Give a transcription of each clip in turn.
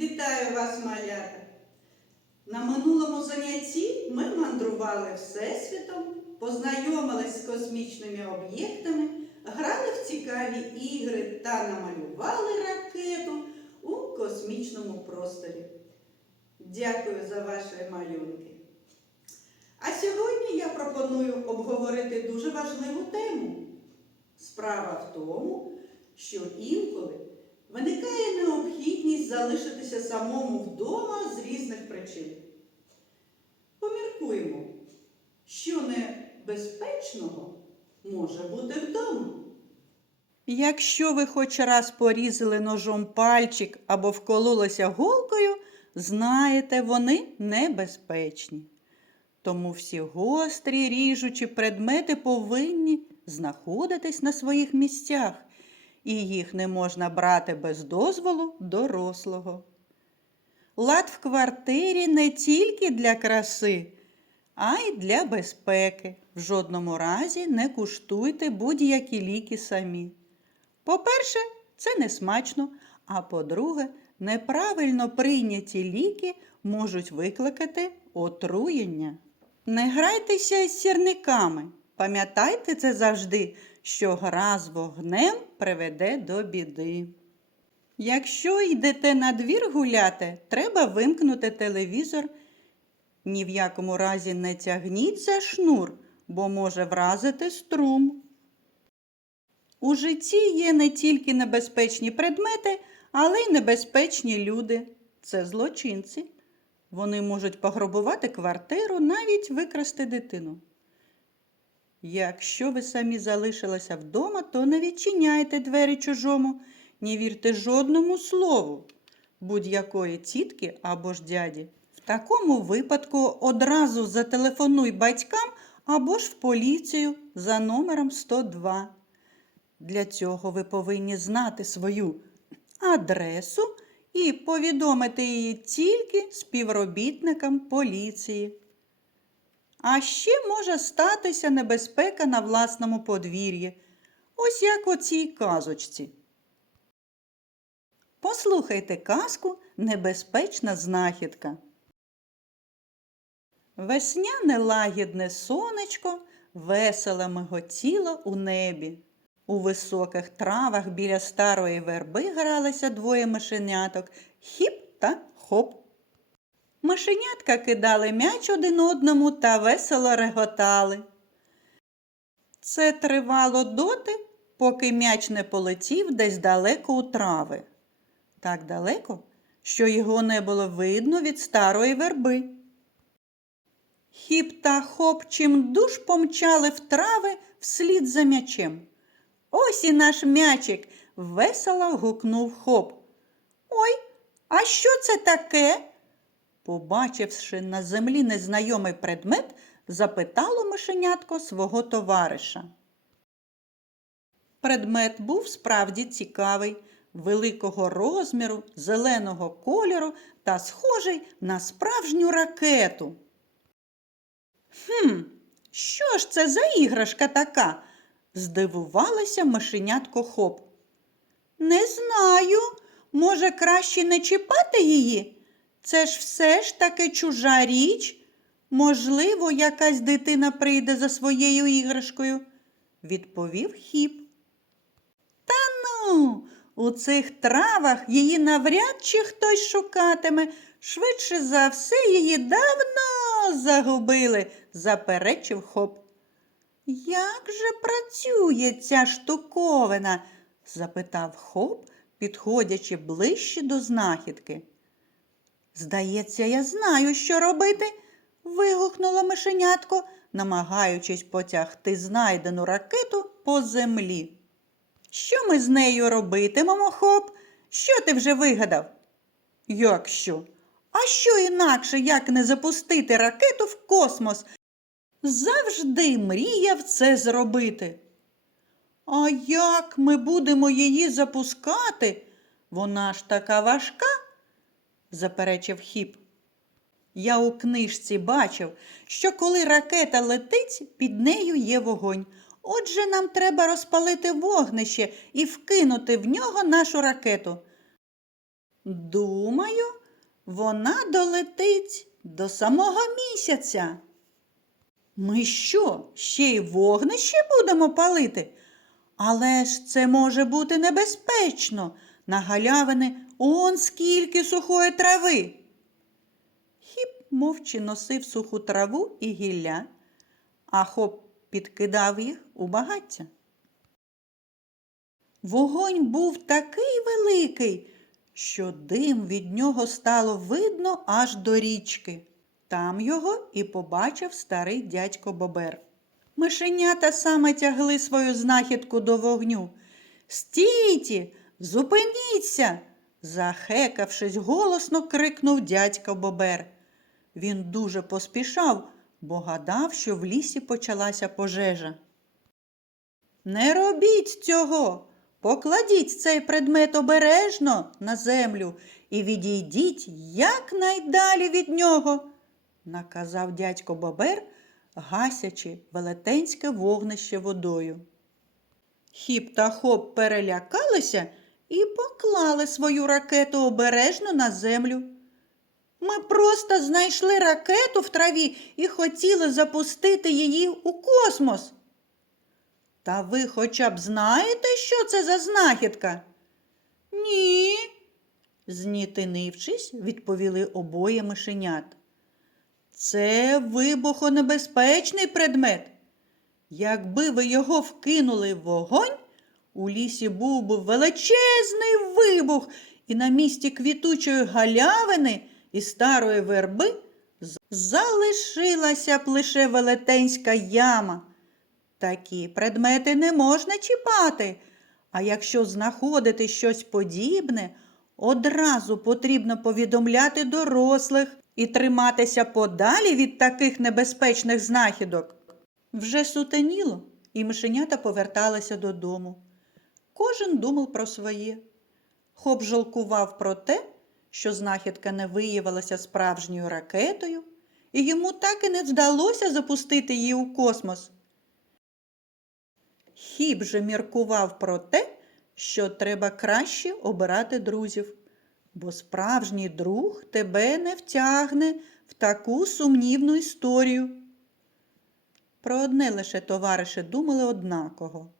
Вітаю вас, малята! На минулому занятті ми мандрували Всесвітом, познайомились з космічними об'єктами, грали в цікаві ігри та намалювали ракету у космічному просторі. Дякую за ваші малюнки. А сьогодні я пропоную обговорити дуже важливу тему. Справа в тому, що інколи виникає необхідність залишитися самому вдома з різних причин. Поміркуємо, що небезпечного може бути вдома. Якщо ви хоч раз порізали ножом пальчик або вкололися голкою, знаєте, вони небезпечні. Тому всі гострі ріжучі предмети повинні знаходитись на своїх місцях, і їх не можна брати без дозволу дорослого. Лад в квартирі не тільки для краси, а й для безпеки. В жодному разі не куштуйте будь-які ліки самі. По-перше, це не смачно, а по-друге, неправильно прийняті ліки можуть викликати отруєння. Не грайтеся із сірниками. Пам'ятайте це завжди, що гра з вогнем приведе до біди. Якщо йдете на двір гуляти, треба вимкнути телевізор. Ні в якому разі не тягніть за шнур, бо може вразити струм. У житті є не тільки небезпечні предмети, але й небезпечні люди. Це злочинці. Вони можуть пограбувати квартиру, навіть викрасти дитину. Якщо ви самі залишилися вдома, то не відчиняйте двері чужому, не вірте жодному слову будь-якої тітки або ж дяді. В такому випадку одразу зателефонуй батькам або ж в поліцію за номером 102. Для цього ви повинні знати свою адресу і повідомити її тільки співробітникам поліції. А ще може статися небезпека на власному подвір'ї, ось як у цій казочці. Послухайте казку Небезпечна знахідка. Весняне лагідне сонечко весело миготіло у небі. У високих травах біля старої верби гралися двоє мишеняток хіп та хоп. Мишенятка кидали м'яч один одному та весело реготали. Це тривало доти, поки м'яч не полетів десь далеко у трави. Так далеко, що його не було видно від старої верби. Хіп та хоп чим душ помчали в трави вслід за м'ячем. Ось і наш м'ячик, весело гукнув хоп. Ой, а що це таке? Побачивши на землі незнайомий предмет, запитало мишенятко свого товариша. Предмет був справді цікавий, великого розміру, зеленого кольору та схожий на справжню ракету. Хм, що ж це за іграшка така? здивувалася мишенятко хоп. Не знаю, може, краще не чіпати її? Це ж все ж таки чужа річ. Можливо, якась дитина прийде за своєю іграшкою, відповів хіп. Та ну, у цих травах її навряд чи хтось шукатиме. Швидше за все її давно загубили, заперечив хоп. Як же працює ця штуковина? запитав хоп, підходячи ближче до знахідки. Здається, я знаю, що робити. вигукнула мишенятко, намагаючись потягти знайдену ракету по землі. Що ми з нею робитимемо, хоп? Що ти вже вигадав? Як що? А що інакше, як не запустити ракету в космос? Завжди мріяв це зробити. А як ми будемо її запускати? Вона ж така важка, заперечив хіп. Я у книжці бачив, що коли ракета летить, під нею є вогонь. Отже, нам треба розпалити вогнище і вкинути в нього нашу ракету. Думаю, вона долетить до самого місяця. Ми що, ще й вогнище будемо палити? Але ж це може бути небезпечно. На галявини он скільки сухої трави. Хіп мовчи носив суху траву і гілля, а хоп підкидав їх у багаття. Вогонь був такий великий, що дим від нього стало видно аж до річки. Там його і побачив старий дядько Бобер. Мишенята саме тягли свою знахідку до вогню. Стійте, зупиніться. захекавшись, голосно крикнув дядько Бобер. Він дуже поспішав, бо гадав, що в лісі почалася пожежа. Не робіть цього. Покладіть цей предмет обережно на землю і відійдіть якнайдалі від нього, наказав дядько Бобер, гасячи велетенське вогнище водою. Хіп та хоп перелякалися і поклали свою ракету обережно на землю. Ми просто знайшли ракету в траві і хотіли запустити її у космос. Та ви хоча б знаєте, що це за знахідка? Ні, знітинившись, відповіли обоє мишенят. Це вибухонебезпечний предмет. Якби ви його вкинули в вогонь, у лісі був би величезний вибух, і на місці квітучої галявини і старої верби залишилася б лише велетенська яма. Такі предмети не можна чіпати. А якщо знаходити щось подібне, одразу потрібно повідомляти дорослих і триматися подалі від таких небезпечних знахідок. Вже сутеніло, і мишенята поверталися додому. Кожен думав про своє. Хоп жалкував про те, що знахідка не виявилася справжньою ракетою, і йому так і не вдалося запустити її у космос. Хіб же міркував про те, що треба краще обирати друзів, бо справжній друг тебе не втягне в таку сумнівну історію. Про одне лише товариші думали однаково.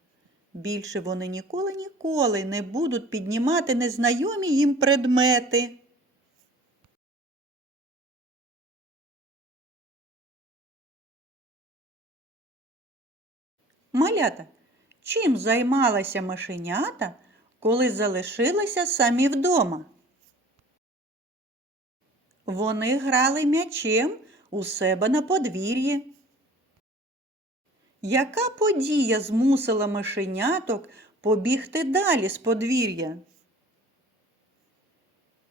Більше вони ніколи ніколи не будуть піднімати незнайомі їм предмети. Малята, чим займалася мишенята, коли залишилися самі вдома? Вони грали м'ячем у себе на подвір'ї. Яка подія змусила мишеняток побігти далі з подвір'я?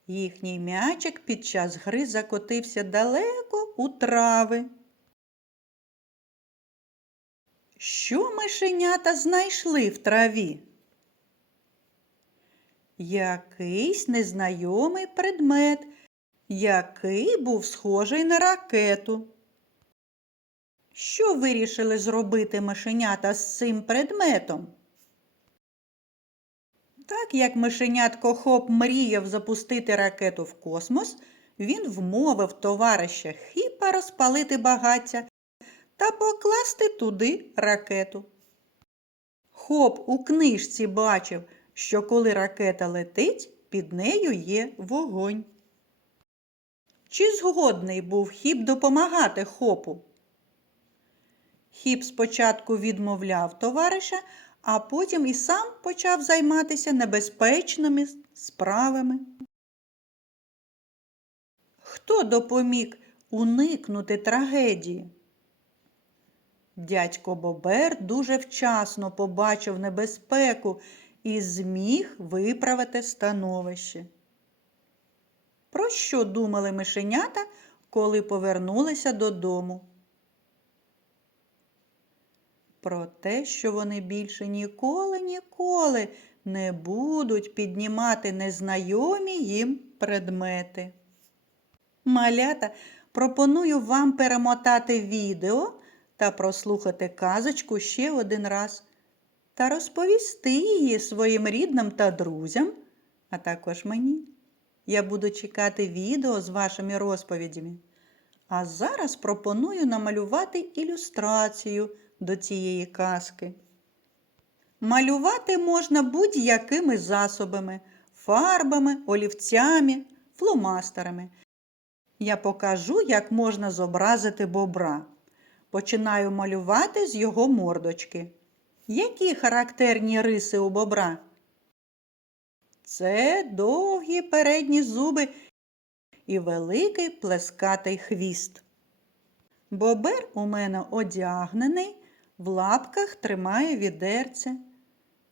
Їхній м'ячик під час гри закотився далеко у трави. Що мишенята знайшли в траві? Якийсь незнайомий предмет, який був схожий на ракету. Що вирішили зробити мишенята з цим предметом? Так як мишенятко Хоп мріяв запустити ракету в космос, він вмовив товариша Хіпа розпалити багаття та покласти туди ракету. Хоп у книжці бачив, що коли ракета летить, під нею є вогонь. Чи згодний був Хіп допомагати хопу? Хіп спочатку відмовляв товариша, а потім і сам почав займатися небезпечними справами. Хто допоміг уникнути трагедії? Дядько Бобер дуже вчасно побачив небезпеку і зміг виправити становище. Про що думали мишенята, коли повернулися додому? Про те, що вони більше ніколи ніколи не будуть піднімати незнайомі їм предмети. Малята, пропоную вам перемотати відео та прослухати казочку ще один раз та розповісти її своїм рідним та друзям, а також мені. Я буду чекати відео з вашими розповідями. А зараз пропоную намалювати ілюстрацію до цієї казки. Малювати можна будь-якими засобами, фарбами, олівцями, фломастерами. Я покажу, як можна зобразити бобра. Починаю малювати з його мордочки. Які характерні риси у бобра? Це довгі передні зуби і великий плескатий хвіст. Бобер у мене одягнений, в лапках тримає відерце.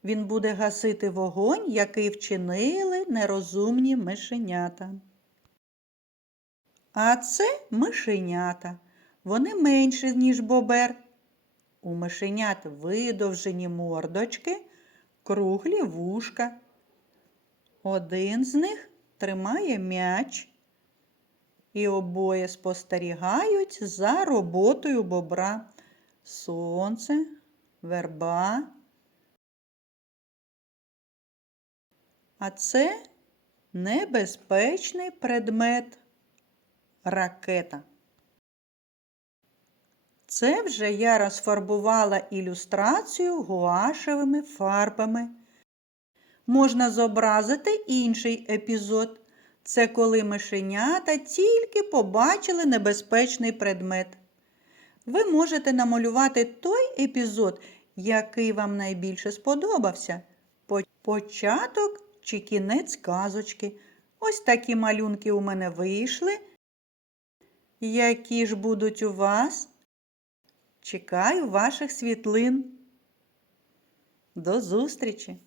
Він буде гасити вогонь, який вчинили нерозумні мишенята. А це мишенята. Вони менші, ніж бобер. У мишенят видовжені мордочки, круглі вушка. Один з них тримає м'яч, і обоє спостерігають за роботою бобра. Сонце, верба. А це небезпечний предмет ракета. Це вже я розфарбувала ілюстрацію гуашевими фарбами. Можна зобразити інший епізод. Це коли мишенята тільки побачили небезпечний предмет. Ви можете намалювати той епізод, який вам найбільше сподобався. Початок чи кінець казочки. Ось такі малюнки у мене вийшли. Які ж будуть у вас? Чекаю ваших світлин. До зустрічі!